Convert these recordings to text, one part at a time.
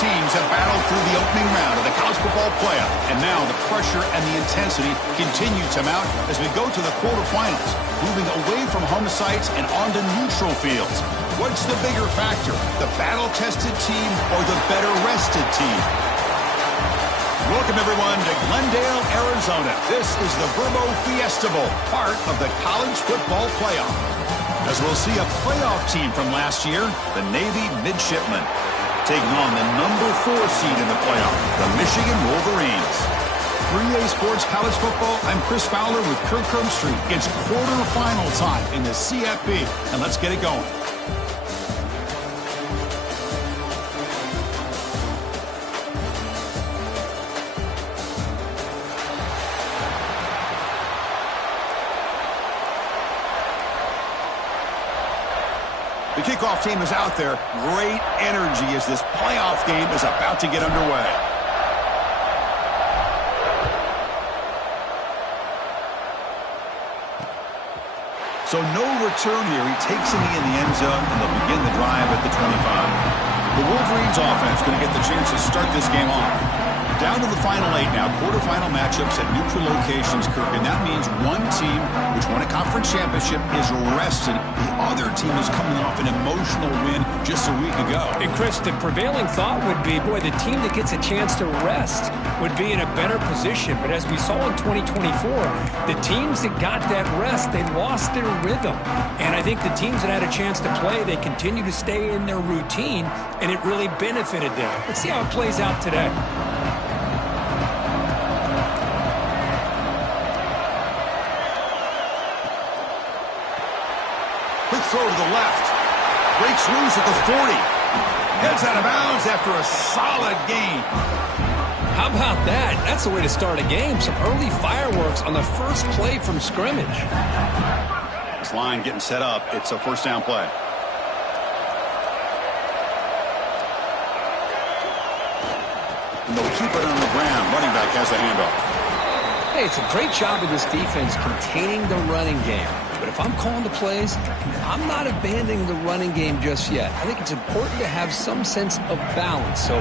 teams have battled through the opening round of the college football playoff, and now the pressure and the intensity continue to mount as we go to the quarterfinals, moving away from home sites and onto neutral fields. What's the bigger factor, the battle-tested team or the better-rested team? Welcome, everyone, to Glendale, Arizona. This is the Verbo Fiesta Bowl, part of the college football playoff. As we'll see a playoff team from last year, the Navy Midshipmen, taking on the number 4 seed in the playoff, the Michigan Wolverines. 3A Sports College Football, I'm Chris Fowler with Kirk Street. It's quarterfinal time in the CFP, and let's get it going. The kickoff team is out there. Great energy as this playoff game is about to get underway. So no return here. He takes a knee in the end zone, and they'll begin the drive at the 25. The Wolverines offense going to get the chance to start this game off. Down to the final 8 now. Quarterfinal matchups at neutral locations, Kirk. And that means one team, which won a conference championship, is rested. The other team is coming off an emotional win just a week ago. And Chris, the prevailing thought would be, boy, the team that gets a chance to rest would be in a better position. But as we saw in 2024, the teams that got that rest, they lost their rhythm. And I think the teams that had a chance to play, they continue to stay in their routine, and it really benefited them. Let's see how it plays out today. Throw to the left. Breaks loose at the 40. Heads out of bounds after a solid gain. How about that? That's the way to start a game. Some early fireworks on the first play from scrimmage. This line getting set up. It's a first down play. And they'll keep it on the ground. Running back has the handoff. Hey, it's a great job of this defense containing the running game. But if I'm calling the plays, I'm not abandoning the running game just yet. I think it's important to have some sense of balance. So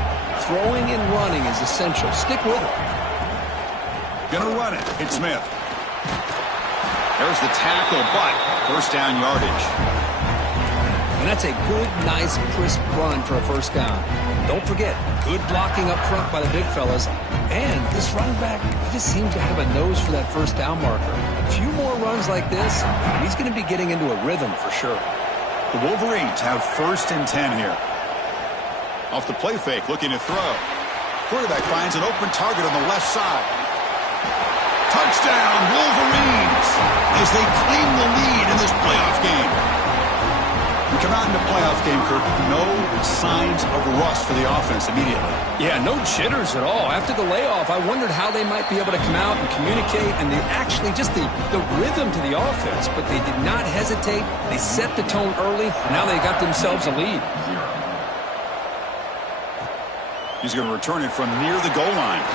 throwing and running is essential. Stick with it. Gonna run it. It's Smith. There's the tackle, but first down yardage. And that's a good, nice, crisp run for a first down. Don't forget, good blocking up front by the big fellas. And this running back just seems to have a nose for that first down marker. A few more runs like this, and he's going to be getting into a rhythm for sure. The Wolverines have first and 10 here. Off the play fake, looking to throw. Quarterback finds an open target on the left side. Touchdown, Wolverines, as they claim the lead in this playoff game. We come out in the playoff game, Kirk. No signs of rust for the offense immediately. Yeah, no jitters at all. After the layoff, I wondered how they might be able to come out and communicate, and they actually just the rhythm to the offense, but they did not hesitate. They set the tone early. Now they got themselves a lead. He's going to return it from near the goal line.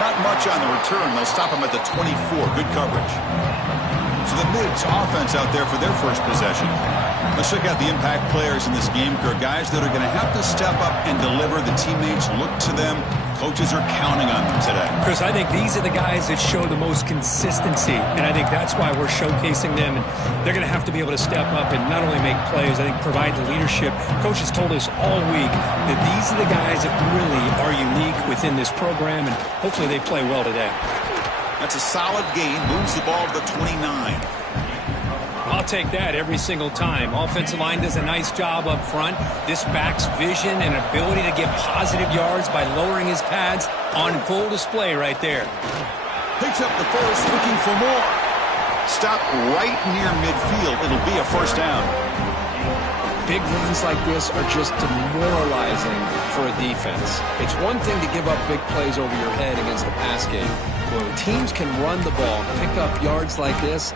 Not much on the return. They'll stop him at the 24. Good coverage. So the Mids offense out there for their first possession. Let's check out the impact players in this game, Kirk. Guys that are going to have to step up and deliver. The teammates look to them. Coaches are counting on them today. Chris, I think these are the guys that show the most consistency, and I think that's why we're showcasing them. And they're going to have to be able to step up and not only make plays, I think provide the leadership. Coaches told us all week that these are the guys that really are unique within this program, and hopefully they play well today. That's a solid gain. Moves the ball to the 29. I'll take that every single time. Offensive line does a nice job up front. This back's vision and ability to get positive yards by lowering his pads on full display right there. Picks up the first, looking for more. Stop right near midfield. It'll be a first down. Big runs like this are just demoralizing for a defense. It's one thing to give up big plays over your head against the pass game. When teams can run the ball, pick up yards like this,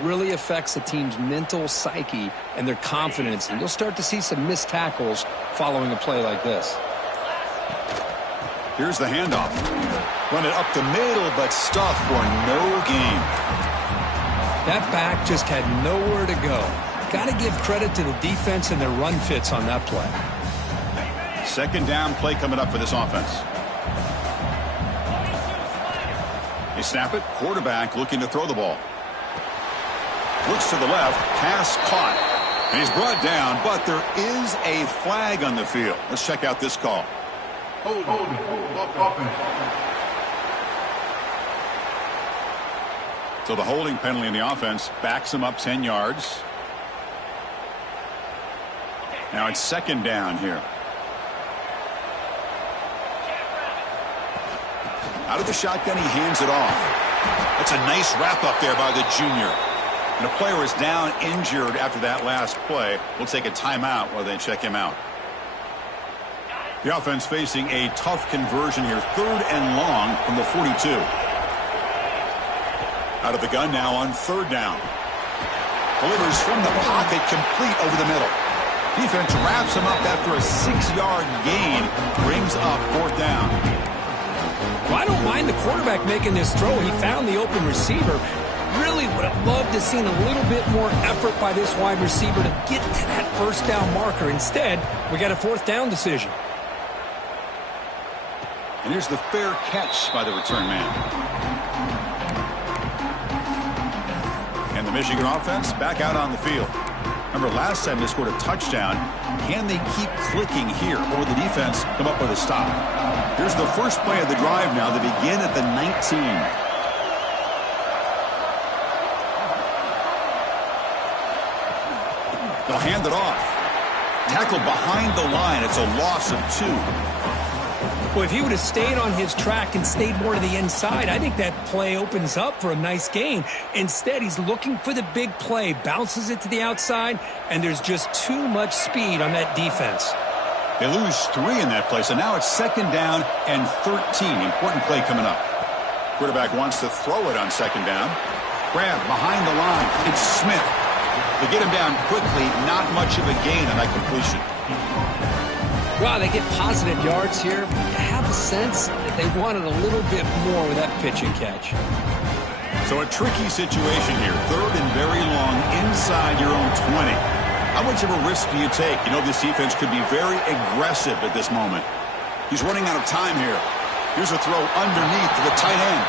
really affects the team's mental psyche and their confidence. And you'll start to see some missed tackles following a play like this. Here's the handoff. Run it up the middle, but stuffed for no gain. That back just had nowhere to go. Got to give credit to the defense and their run fits on that play. Second down play coming up for this offense. They snap it. Quarterback looking to throw the ball. Looks to the left. Pass caught. And he's brought down, but there is a flag on the field. Let's check out this call. Hold. So the holding penalty in the offense backs him up 10 yards. Now it's second down here. Out of the shotgun, he hands it off. That's a nice wrap up there by the junior. And the player is down injured after that last play. We'll take a timeout while they check him out. The offense facing a tough conversion here. 3rd and long from the 42. Out of the gun now on 3rd down. Delivers from the pocket, complete over the middle. Defense wraps him up after a 6-yard gain. Brings up 4th down. Well, I don't mind the quarterback making this throw. He found the open receiver. Really would have loved to have seen a little bit more effort by this wide receiver to get to that 1st down marker. Instead, we got a 4th down decision. And here's the fair catch by the return man. And the Michigan offense back out on the field. Remember, last time they scored a touchdown. Can they keep clicking here, or the defense come up with a stop? Here's the first play of the drive now. They begin at the 19. They'll hand it off. Tackled behind the line. It's a loss of 2. Well, if he would have stayed on his track and stayed more to the inside, I think that play opens up for a nice gain. Instead, he's looking for the big play, bounces it to the outside, and there's just too much speed on that defense. They lose 3 in that play, so now it's 2nd down and 13. Important play coming up. Quarterback wants to throw it on 2nd down. Grab behind the line. It's Smith. They get him down quickly. Not much of a gain on that completion. Wow, they get positive yards here. I have a sense that they wanted a little bit more with that pitch and catch. So a tricky situation here. 3rd and very long inside your own 20. How much of a risk do you take? You know this defense could be very aggressive at this moment. He's running out of time here. Here's a throw underneath to the tight end.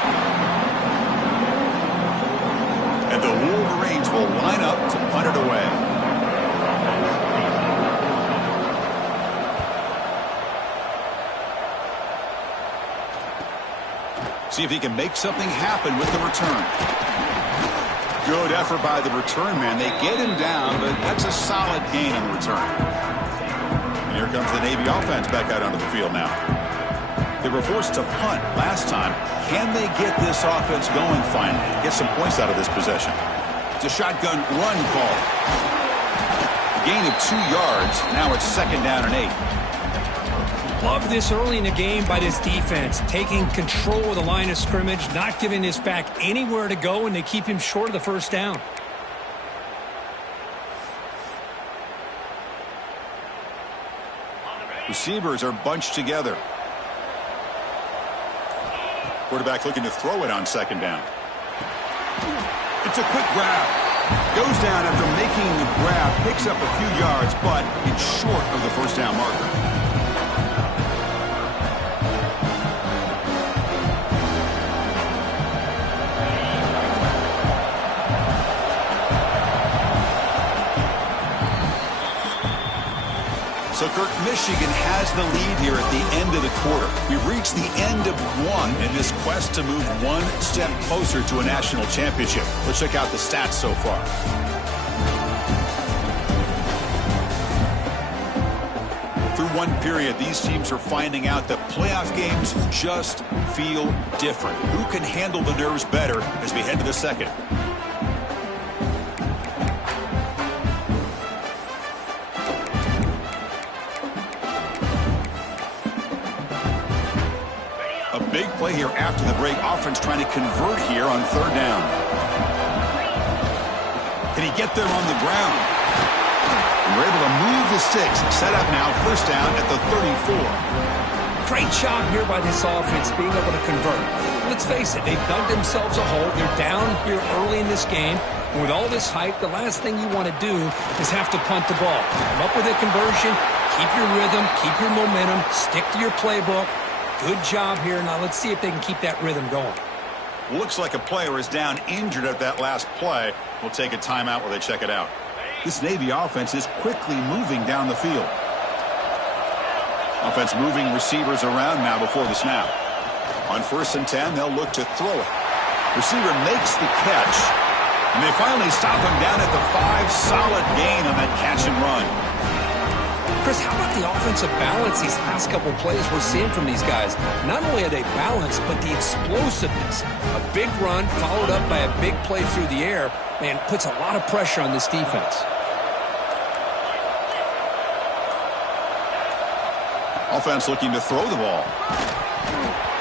And the Wolverines will line up to punt it away. See if he can make something happen with the return. Good effort by the return man. They get him down, but that's a solid gain on the return. And here comes the Navy offense back out onto the field now. They were forced to punt last time. Can they get this offense going finally? Get some points out of this possession. It's a shotgun run call. A gain of 2 yards. Now it's 2nd down and 8. Love this early in the game by this defense, taking control of the line of scrimmage, not giving this back anywhere to go, and they keep him short of the 1st down. Receivers are bunched together. Quarterback looking to throw it on 2nd down. It's a quick grab. Goes down after making the grab, picks up a few yards, but it's short of the 1st down marker. So, Kirk, Michigan has the lead here at the end of the quarter. We've reached the end of 1 in this quest to move 1 step closer to a national championship. Let's check out the stats so far. Through 1 period, these teams are finding out that playoff games just feel different. Who can handle the nerves better as we head to the 2nd? Big play here after the break. Offense trying to convert here on 3rd down. Can he get there on the ground? And we're able to move the sticks. Set up now, 1st down at the 34. Great job here by this offense being able to convert. Let's face it, they've dug themselves a hole. They're down here early in this game. And with all this hype, the last thing you want to do is have to punt the ball. Come up with a conversion, keep your rhythm, keep your momentum, stick to your playbook. Good job here. Now let's see if they can keep that rhythm going. Looks like a player is down injured at that last play. We'll take a timeout while they check it out. This Navy offense is quickly moving down the field. Offense moving receivers around now before the snap. On 1st and 10, they'll look to throw it. Receiver makes the catch. And they finally stop him down at the 5. Solid gain on that catch and run. Chris, how about the offensive balance these last couple plays we're seeing from these guys? Not only are they balanced, but the explosiveness. A big run followed up by a big play through the air, man, puts a lot of pressure on this defense. Offense looking to throw the ball.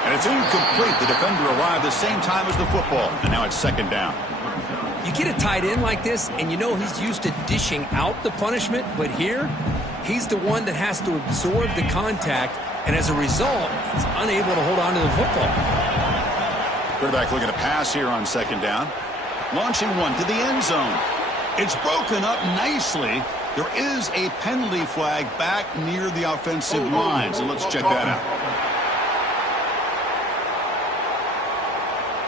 And it's incomplete. The defender arrived the same time as the football. And now it's 2nd down. You get a tight end like this, and you know he's used to dishing out the punishment, but here, he's the one that has to absorb the contact, and as a result, he's unable to hold on to the football. Quarterback looking to pass here on 2nd down. Launching one to the end zone. It's broken up nicely. There is a penalty flag back near the offensive line, so let's check that out.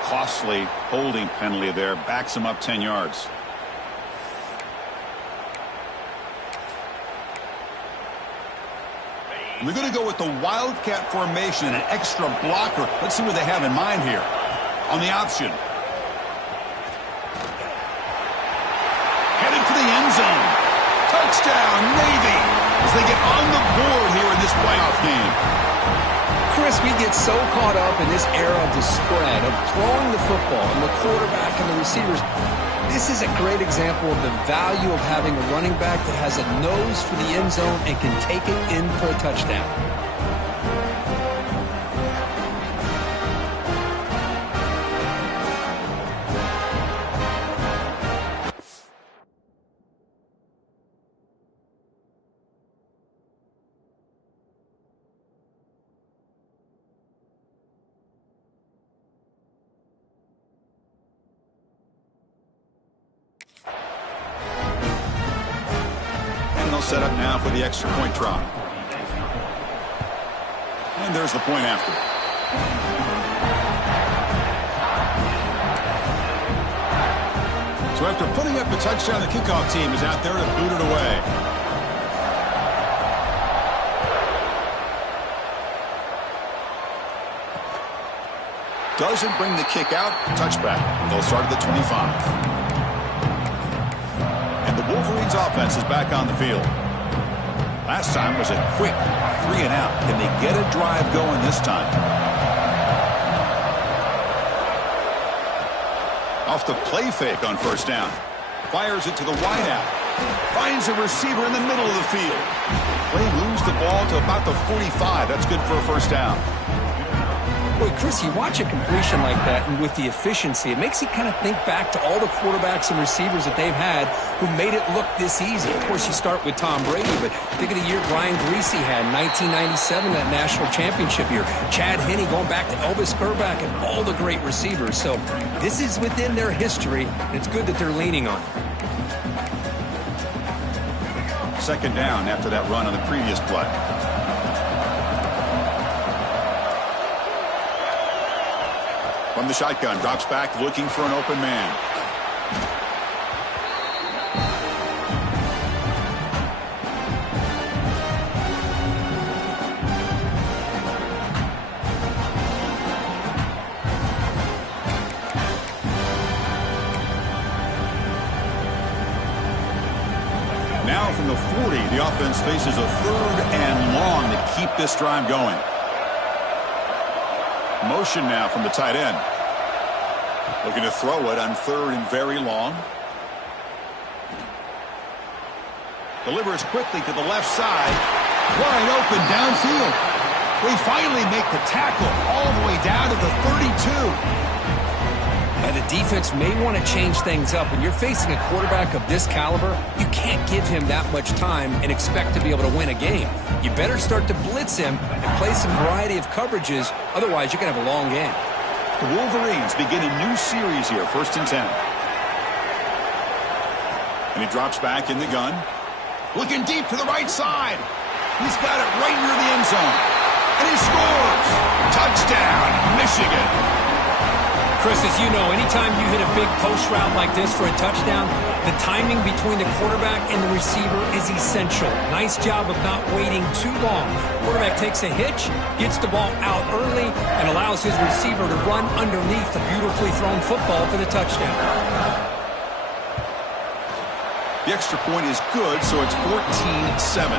Costly holding penalty there. Backs him up 10 yards. They're going to go with the Wildcat formation and an extra blocker. Let's see what they have in mind here. On the option. Headed for the end zone. Touchdown, Navy, as they get on the board here in this playoff game. Chris, we get so caught up in this era of the spread, of throwing the football and the quarterback and the receivers. This is a great example of the value of having a running back that has a nose for the end zone and can take it in for a touchdown. Set up now for the extra point drop. And there's the point after. So after putting up the touchdown, the kickoff team is out there to boot it away. Doesn't bring the kick out. Touchback. They'll start at the 25. The Wolverines offense is back on the field. Last time was a quick 3 and out. Can they get a drive going this time? Off the play fake on 1st down. Fires it to the wideout. Finds a receiver in the middle of the field. Play moves the ball to about the 45. That's good for a 1st down. Boy, Chris, you watch a completion like that, and with the efficiency, it makes you kind of think back to all the quarterbacks and receivers that they've had who made it look this easy. Of course, you start with Tom Brady, but think of the year Brian Greasy had in 1997, that national championship year. Chad Henne going back to Elvis Grbac and all the great receivers. So this is within their history, and it's good that they're leaning on it. 2nd down after that run on the previous play. From the shotgun, drops back, looking for an open man. Now from the 40, the offense faces a 3rd and long to keep this drive going. Motion now from the tight end. Looking to throw it on 3rd and very long. Delivers quickly to the left side. Wide open downfield. We finally make the tackle all the way down to the 32. And the defense may want to change things up. When you're facing a quarterback of this caliber, you can't give him that much time and expect to be able to win a game. You better start to blitz him and play some variety of coverages. Otherwise, you're going to have a long game. The Wolverines begin a new series here, 1st and 10. And he drops back in the gun. Looking deep to the right side. He's got it right near the end zone. And he scores! Touchdown, Michigan! Chris, as you know, anytime you hit a big post route like this for a touchdown, the timing between the quarterback and the receiver is essential. Nice job of not waiting too long. Quarterback takes a hitch, gets the ball out early, and allows his receiver to run underneath the beautifully thrown football for the touchdown. The extra point is good, so it's 14-7.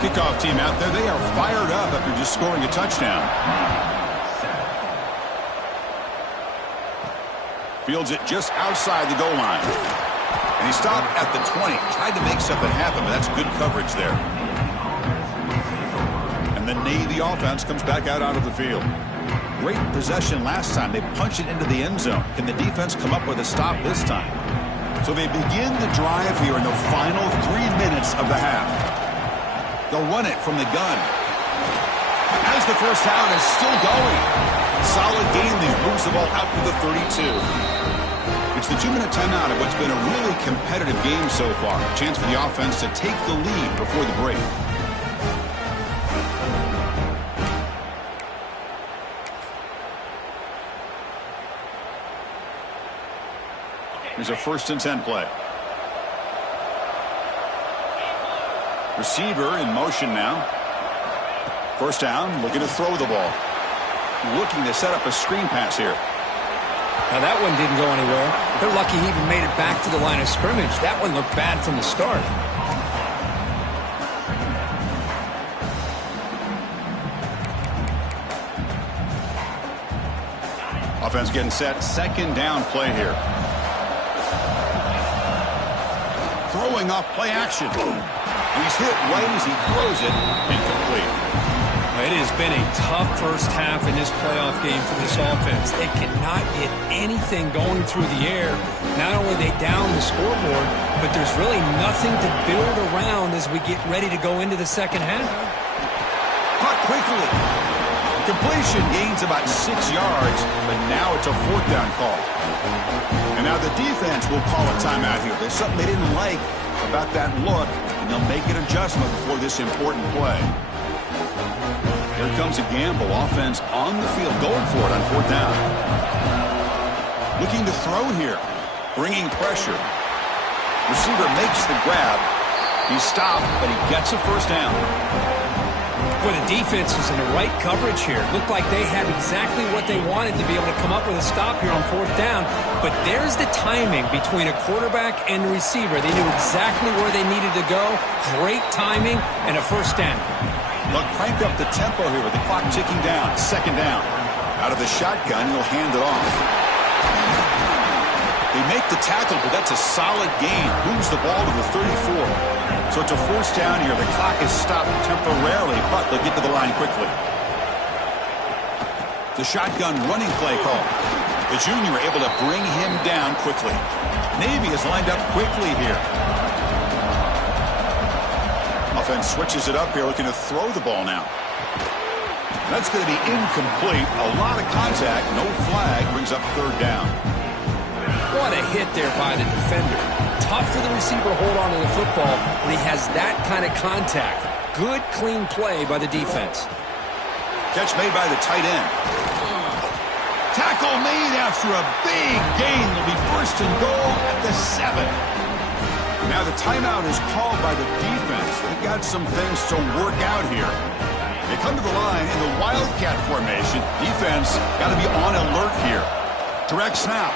Kickoff team out there, they are fired up after just scoring a touchdown. Fields it just outside the goal line. And he stopped at the 20. Tried to make something happen, but that's good coverage there. And the Navy offense comes back out onto the field. Great possession last time. They punched it into the end zone. Can the defense come up with a stop this time? So they begin the drive here in the final 3 minutes of the half. They'll run it from the gun. As the first down is still going. Solid gain there. Moves the ball out to the 32. It's the 2-minute timeout of what's been a really competitive game so far. A chance for the offense to take the lead before the break. Here's a 1st and 10 play. Receiver in motion now. First down, looking to throw the ball. Looking to set up a screen pass here. Now that one didn't go anywhere. They're lucky he even made it back to the line of scrimmage. That one looked bad from the start. Offense getting set. 2nd down play here. Throwing off play action. He's hit right as he throws it. Incomplete. It has been a tough first half in this playoff game for this offense. They cannot get anything going through the air. Not only are they down the scoreboard, but there's really nothing to build around as we get ready to go into the second half. Caught quickly. Completion gains about 6 yards, but now it's a 4th down call. And now the defense will call a timeout here. There's something they didn't like about that look, and they'll make an adjustment before this important play. Here comes a gamble. Offense on the field, going for it on 4th down. Looking to throw here. Bringing pressure. Receiver makes the grab. He's stopped, but he gets a first down. Well, the defense is in the right coverage here. Looked like they had exactly what they wanted to be able to come up with a stop here on 4th down. But there's the timing between a quarterback and the receiver. They knew exactly where they needed to go. Great timing and a first down. They'll crank up the tempo here with the clock ticking down. 2nd down. Out of the shotgun, he'll hand it off. They make the tackle, but that's a solid gain. Moves the ball to the 34. So it's a 1st down here. The clock is stopped temporarily, but they'll get to the line quickly. The shotgun running play call. The junior able to bring him down quickly. Navy is lined up quickly here. Offense switches it up here, looking to throw the ball now. That's going to be incomplete. A lot of contact, no flag, brings up 3rd down. What a hit there by the defender. Tough for the receiver to hold on to the football when he has that kind of contact. Good, clean play by the defense. Catch made by the tight end. Tackle made after a big gain. Will be 1st and goal at the 7. Now the timeout is called by the defense. They've got some things to work out here. They come to the line in the Wildcat formation. Defense got to be on alert here. Direct snap.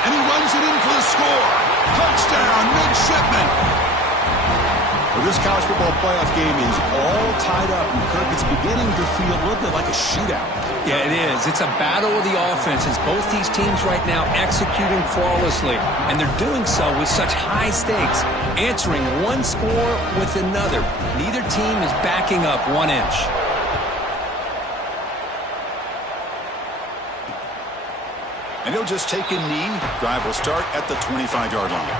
And he runs it in for the score. Touchdown, Midshipman. Well, this college football playoff game is all tied up, and Kirk, it's beginning to feel a little bit like a shootout. Yeah, it is. It's a battle of the offenses. Both these teams right now executing flawlessly, and they're doing so with such high stakes, answering one score with another. Neither team is backing up 1 inch. And he'll just take a knee. Drive will start at the 25-yard line.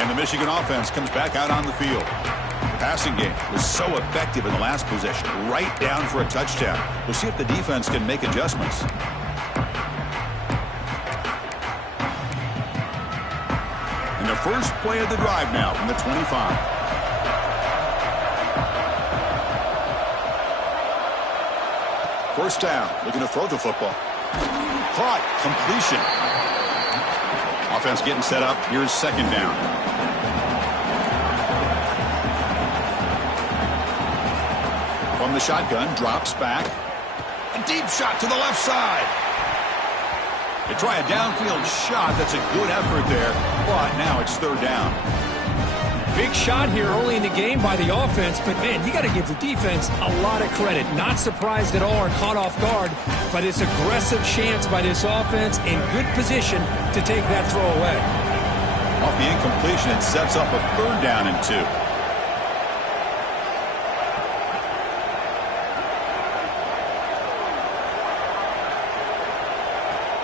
And the Michigan offense comes back out on the field. The passing game was so effective in the last possession, right down for a touchdown. We'll see if the defense can make adjustments. And the first play of the drive now from the 25. First down, looking to throw the football. Caught, completion. Offense getting set up. Here's second down. From the shotgun, drops back. A deep shot to the left side. They try a downfield shot. That's a good effort there, but now it's third down. Big shot here early in the game by the offense, but man, you got to give the defense a lot of credit. Not surprised at all or caught off guard, but it's aggressive chance by this offense in good position to take that throw away. Off the incompletion, it sets up a third down and 2.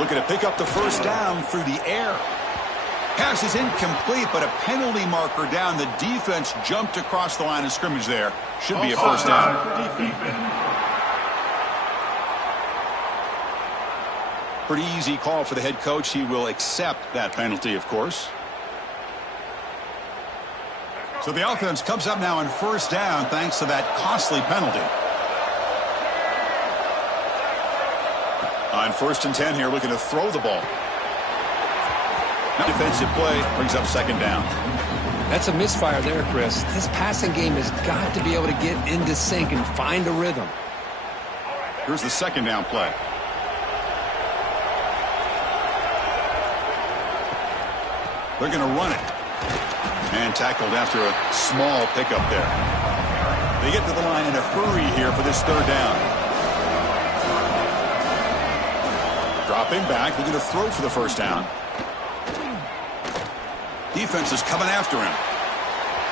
Looking to pick up the first down through the air. Pass is incomplete, but a penalty marker down. The defense jumped across the line of scrimmage there. Should be a first down. Pretty easy call for the head coach. He will accept that penalty, of course. So the offense comes up now on first down thanks to that costly penalty. On 1st and 10 here, looking to throw the ball. Now defensive play brings up second down. That's a misfire there, Chris. This passing game has got to be able to get into sync and find a rhythm. Here's the second down play. They're going to run it. And tackled after a small pickup there. They get to the line in a hurry here for this third down. Dropping back, looking to throw for the first down. Defense is coming after him.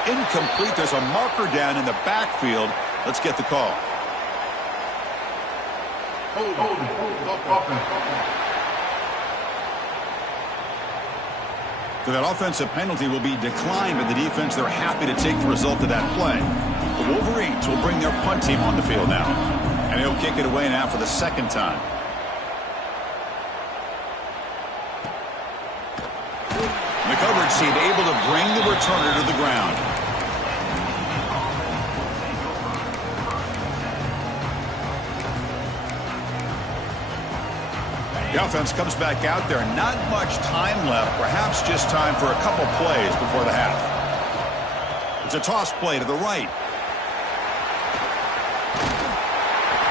Incomplete. There's a marker down in the backfield. Let's get the call. So that offensive penalty will be declined by the defense. They're happy to take the result of that play. The Wolverines will bring their punt team on the field now. And he'll kick it away now for the second time. The coverage team able to bring the returner to the ground. The offense comes back out there. Not much time left. Perhaps just time for a couple plays before the half. It's a toss play to the right.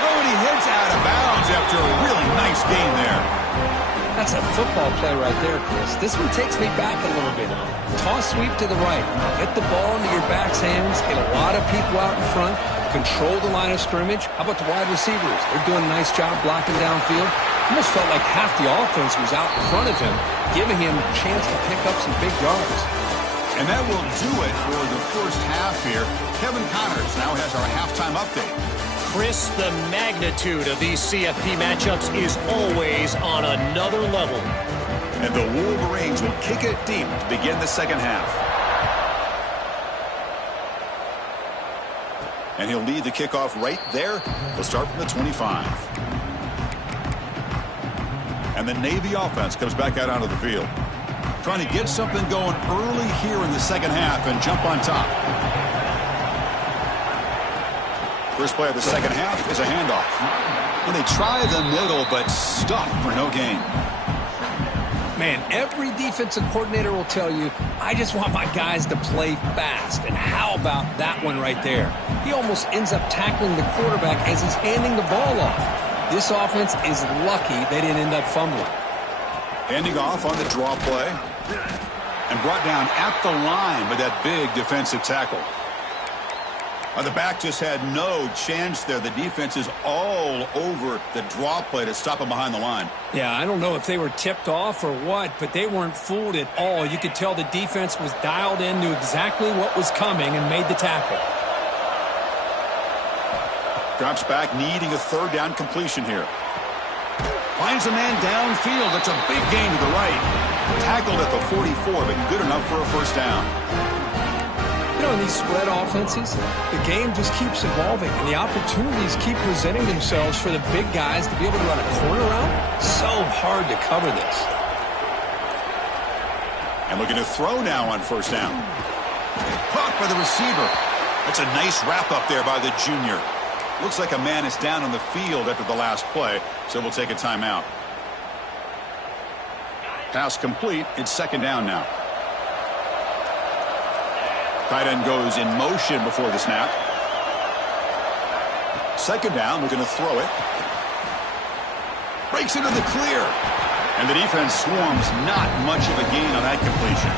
Oh, and he hits out of bounds after a really nice gain there. That's a football play right there, Chris. This one takes me back a little bit. Toss sweep to the right. Get the ball into your back's hands. Get a lot of people out in front. Control the line of scrimmage. How about the wide receivers? They're doing a nice job blocking downfield. Almost felt like half the offense was out in front of him, giving him a chance to pick up some big yards. And that will do it for the first half here. Kevin Connors now has our halftime update. Chris, the magnitude of these CFP matchups is always on another level. And the Wolverines will kick it deep to begin the second half. And he'll lead the kickoff right there. We'll start from the 25. And the Navy offense comes back out onto the field. Trying to get something going early here in the second half and jump on top. First play of the second half is a handoff. And they try the middle, but stuck for no gain. Man, every defensive coordinator will tell you, I just want my guys to play fast. And how about that one right there? He almost ends up tackling the quarterback as he's handing the ball off. This offense is lucky they didn't end up fumbling. Handing off on the draw play. And brought down at the line with that big defensive tackle. The back just had no chance there. The defense is all over the draw play to stop him behind the line. Yeah, I don't know if they were tipped off or what, but they weren't fooled at all. You could tell the defense was dialed in, knew exactly what was coming, and made the tackle. Drops back, needing a third down completion here. Finds a man downfield. It's a big gain to the right. Tackled at the 44, but good enough for a first down. You know, in these spread offenses, the game just keeps evolving, and the opportunities keep presenting themselves for the big guys to be able to run a corner route. So hard to cover this. And looking to throw now on first down. Caught by the receiver. That's a nice wrap up there by the junior. Looks like a man is down on the field after the last play, so we'll take a timeout. Pass complete. It's second down now. Tight end goes in motion before the snap. Second down, looking to throw it. Breaks into the clear. And the defense swarms, not much of a gain on that completion.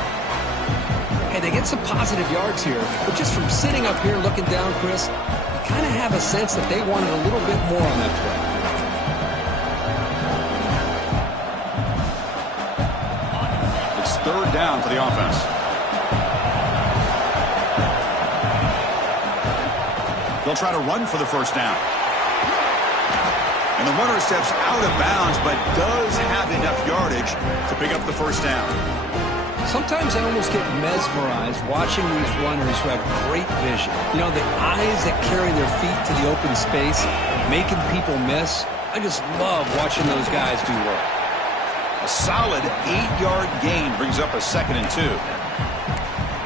Hey, they get some positive yards here, but just from sitting up here looking down, Chris, you kind of have a sense that they wanted a little bit more on that play. It's third down for the offense. They'll try to run for the first down. And the runner steps out of bounds, but does have enough yardage to pick up the first down. Sometimes I almost get mesmerized watching these runners who have great vision. You know, the eyes that carry their feet to the open space, making people miss. I just love watching those guys do work. A solid 8-yard gain brings up a 2nd and 2.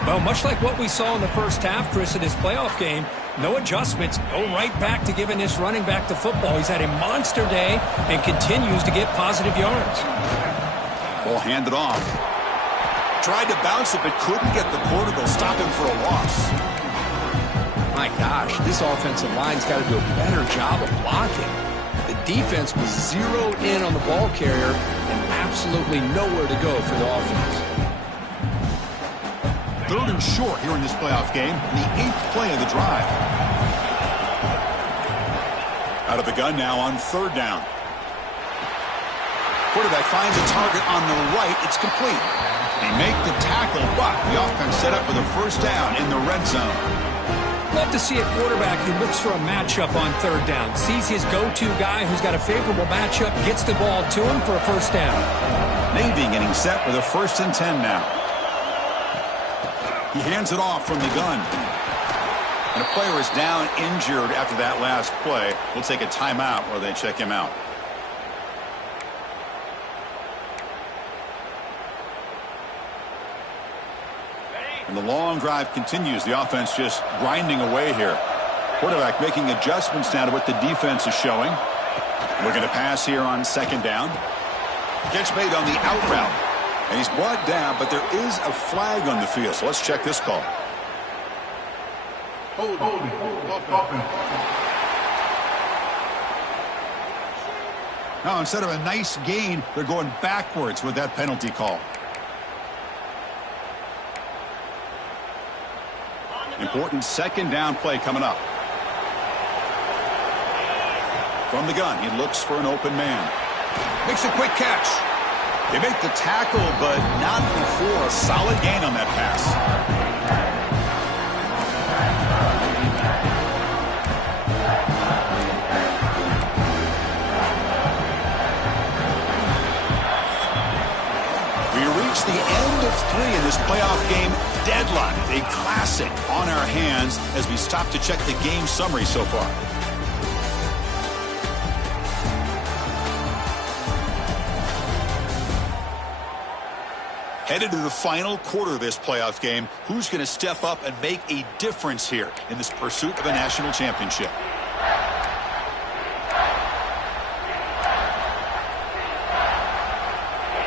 Well, much like what we saw in the first half, Chris, in this playoff game, no adjustments, go right back to giving this running back the football. He's had a monster day and continues to get positive yards. Ball handed off. Tried to bounce it, but couldn't get the corner to stop him for a loss. My gosh, this offensive line's got to do a better job of blocking. The defense was zeroed in on the ball carrier and absolutely nowhere to go for the offense. Third and short here in this playoff game, the 8th play of the drive. Out of the gun now on third down. Quarterback finds a target on the right. It's complete. They make the tackle, but the offense set up with a first down in the red zone. Love to see a quarterback who looks for a matchup on third down. Sees his go-to guy who's got a favorable matchup, gets the ball to him for a first down. Navy getting set with a 1st and 10 now. He hands it off from the gun. And a player is down injured after that last play. We'll take a timeout while they check him out. And the long drive continues. The offense just grinding away here. Quarterback making adjustments now to what the defense is showing. Looking to pass here on second down. Catch made on the out route. And he's brought down, but there is a flag on the field. So let's check this call. Now, instead of a nice gain, they're going backwards with that penalty call. Important second down play coming up. From the gun, he looks for an open man. Makes a quick catch. They make the tackle, but not before a solid gain on that pass. We reach the end of 3 in this playoff game. Deadline, a classic on our hands as we stop to check the game summary so far. Headed to the final quarter of this playoff game, who's going to step up and make a difference here in this pursuit of a national championship?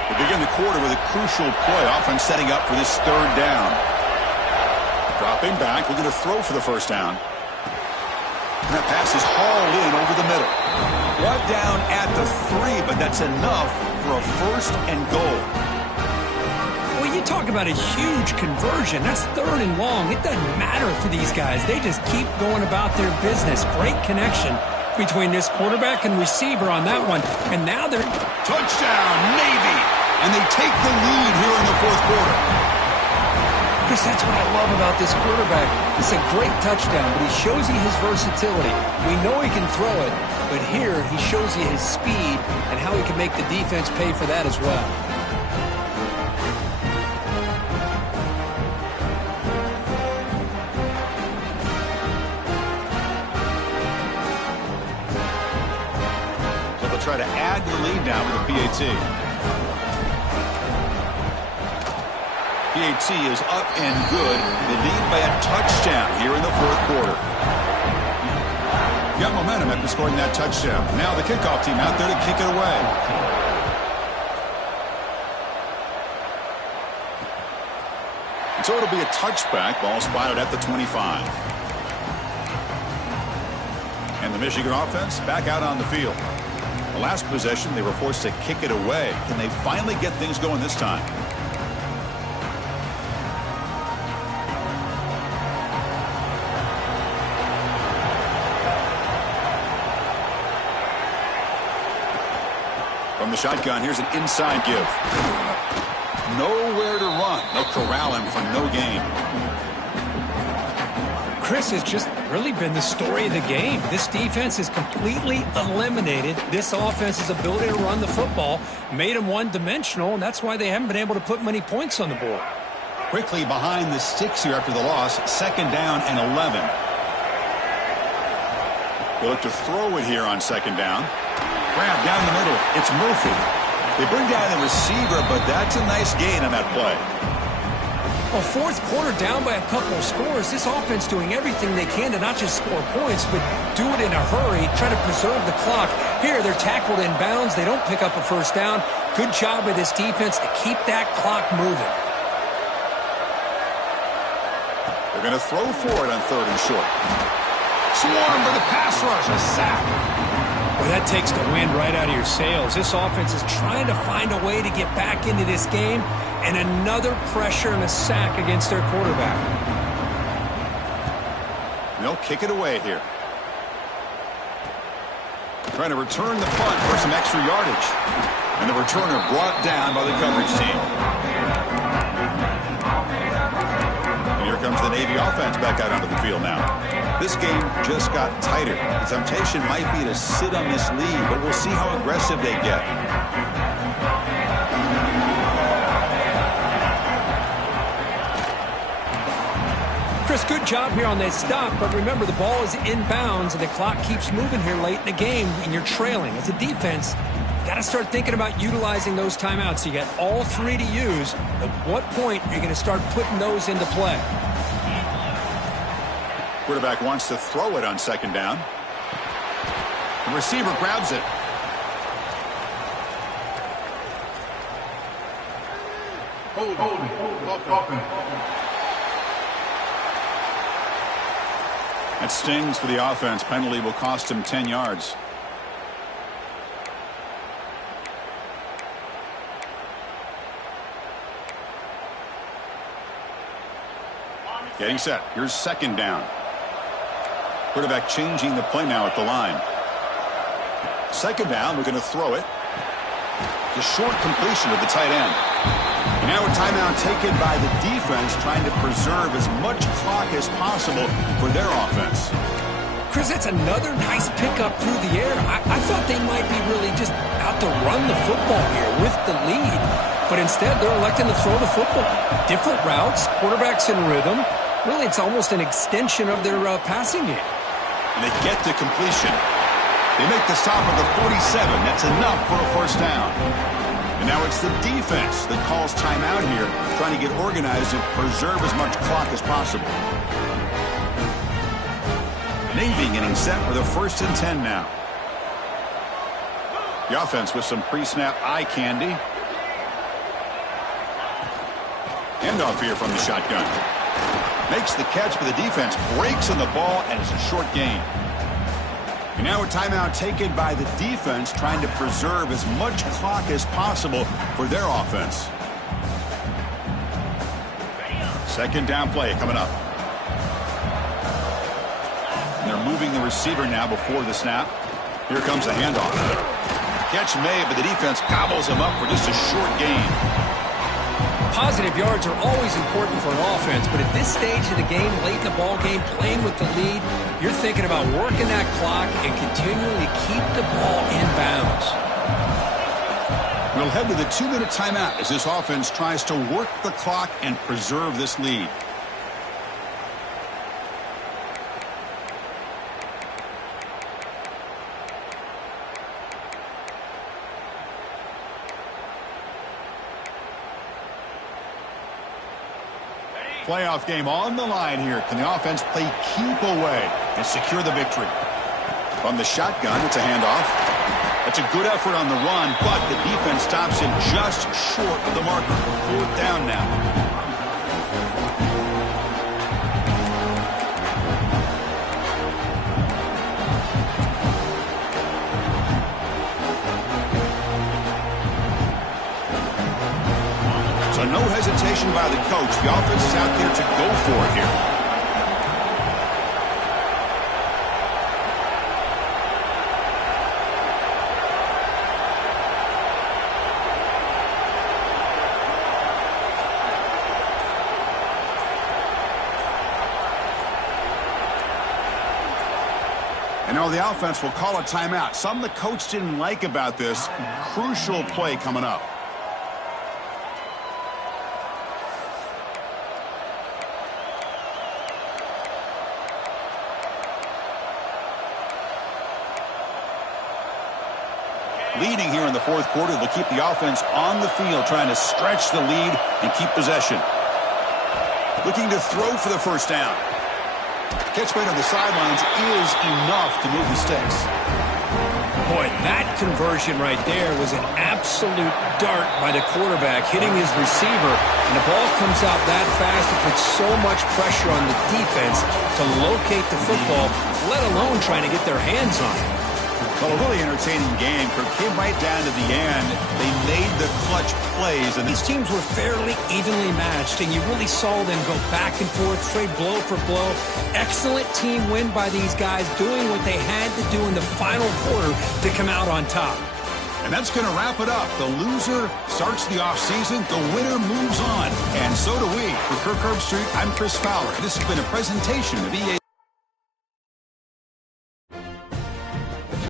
We begin the quarter with a crucial play, often setting up for this third down. Dropping back, looking to throw for the first down. And that pass is hauled in over the middle. Brought down at the 3, but that's enough for a first and goal. Well, you talk about a huge conversion. That's third and long. It doesn't matter for these guys. They just keep going about their business. Great connection between this quarterback and receiver on that one. And now they're... Touchdown, Navy! And they take the lead here in the fourth quarter. Chris, that's what I love about this quarterback. It's a great touchdown, but he shows you his versatility. We know he can throw it, but here he shows you his speed and how he can make the defense pay for that as well. So they'll try to add the lead now with a PAT. PAT is up and good. They lead by a touchdown here in the fourth quarter. Got momentum after scoring that touchdown. Now the kickoff team out there to kick it away. So it'll be a touchback. Ball spotted at the 25. And the Michigan offense back out on the field. The last possession, they were forced to kick it away. Can they finally get things going this time? From the shotgun, here's an inside give. Nowhere to run. They'll corral him for no gain. Chris, has just really been the story of the game. This defense has completely eliminated this offense's ability to run the football, made them one-dimensional, and that's why they haven't been able to put many points on the board. Quickly behind the sticks here after the loss, 2nd down and 11. They look to throw it here on 2nd down. Grab down the middle. It's Murphy. They bring down the receiver, but that's a nice gain on that play. Well, fourth quarter down by a couple of scores. This offense doing everything they can to not just score points, but do it in a hurry, try to preserve the clock. Here, they're tackled in bounds. They don't pick up a first down. Good job by this defense to keep that clock moving. They're going to throw for it on 3rd and short. Swarm for the pass rush. A sack. Well, that takes the wind right out of your sails. This offense is trying to find a way to get back into this game, and another pressure and a sack against their quarterback. They'll kick it away here. Trying to return the punt for some extra yardage. And the returner brought down by the coverage team. And here comes the Navy offense back out onto the field now. This game just got tighter. The temptation might be to sit on this lead, but we'll see how aggressive they get. Chris, good job here on that stop, but remember the ball is inbounds and the clock keeps moving here late in the game and you're trailing. As a defense, you got to start thinking about utilizing those timeouts. You got all 3 to use. At what point are you going to start putting those into play? Quarterback wants to throw it on 2nd down. The receiver grabs it. That stings for the offense. Penalty will cost him 10 yards. Getting set. Here's 2nd down. Quarterback changing the play now at the line. 2nd down, we're going to throw it. It's a short completion of the tight end. And now a timeout taken by the defense, trying to preserve as much clock as possible for their offense. Chris, that's another nice pickup through the air. I thought they might be really just out to run the football here with the lead. But instead, they're electing to throw the football. Different routes, quarterbacks in rhythm. Really, it's almost an extension of their passing game. And they get to completion. They make the stop at the 47. That's enough for a first down. And now it's the defense that calls timeout here, trying to get organized and preserve as much clock as possible. Navy getting set for the 1st and 10 now. The offense with some pre-snap eye candy. Handoff here from the shotgun. Makes the catch, but the defense breaks on the ball, and it's a short gain. And now a timeout taken by the defense, trying to preserve as much clock as possible for their offense. 2nd down play coming up. And they're moving the receiver now before the snap. Here comes the handoff. Catch made, but the defense gobbles him up for just a short gain. Positive yards are always important for an offense, but at this stage of the game, late in the ball game, playing with the lead, you're thinking about working that clock and continuing to keep the ball in bounds. We'll head to the 2-minute timeout as this offense tries to work the clock and preserve this lead. Playoff game on the line here. Can the offense play keep away and secure the victory? From the shotgun, it's a handoff. That's a good effort on the run, but the defense stops him just short of the marker. 4th down now. So no hesitation by the coach. The offense is out there to go for it here. And now the offense will call a timeout. Something the coach didn't like about this. Crucial play coming up. Leading here in the 4th quarter, they'll keep the offense on the field, trying to stretch the lead and keep possession. Looking to throw for the 1st down. Catch right on the sidelines is enough to move the sticks. Boy, that conversion right there was an absolute dart by the quarterback, hitting his receiver, and the ball comes out that fast. It puts so much pressure on the defense to locate the football, let alone trying to get their hands on it. Well, a really entertaining game. Came right down to the end. They made the clutch plays. And these teams were fairly evenly matched, and you really saw them go back and forth, trade blow for blow. Excellent team win by these guys, doing what they had to do in the final quarter to come out on top. And that's going to wrap it up. The loser starts the offseason. The winner moves on. And so do we. For Kirk Herbstreit, I'm Chris Fowler. This has been a presentation of EA.